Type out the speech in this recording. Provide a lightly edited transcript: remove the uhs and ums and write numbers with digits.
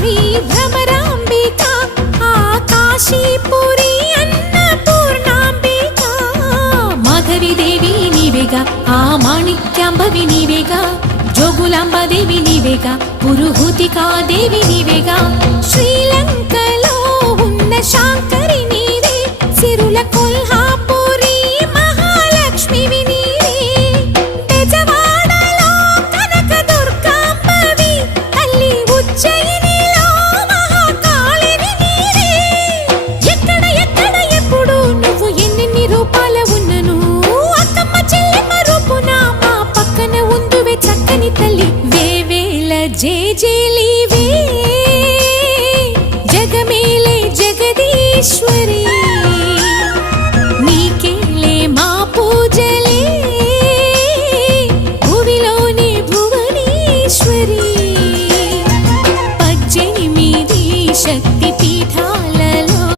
శ్రీ భ్రమరాంబిక ఆ కాశీపురి అన్నపూర్ణాంబిక మాధవి దేవి నీవేగా ఆ మాణిక్యాంబవి నీవేగా జోగులాంబదేవి నీవేగా పురుహూతికా దేవి నీవేగా శ్రీలంకలో ఉన్న శాంకరి నీవే సిరుల కొల్హాపురి మహాలక్ష్మివి నీవే బెజవాడలో కనక దుర్గాంబవి తల్లి ఉజ్జయినిలో మహాకాళివి నీవే ఎక్కడ ఎక్కడ ఎప్పుడు నువ్వు ఎన్నెన్ని రూపాల ఉన్నను అక్కమ్మ చెల్లెమ్మ రూపున మా పక్కన ఉందువే చక్కని తల్లి వేవేల జేజేలివే జగమేలే జగదీశ్వరి నీకేలే మా పూజలే భువిలోని భువనేశ్వరి 18 శక్తి పీఠాల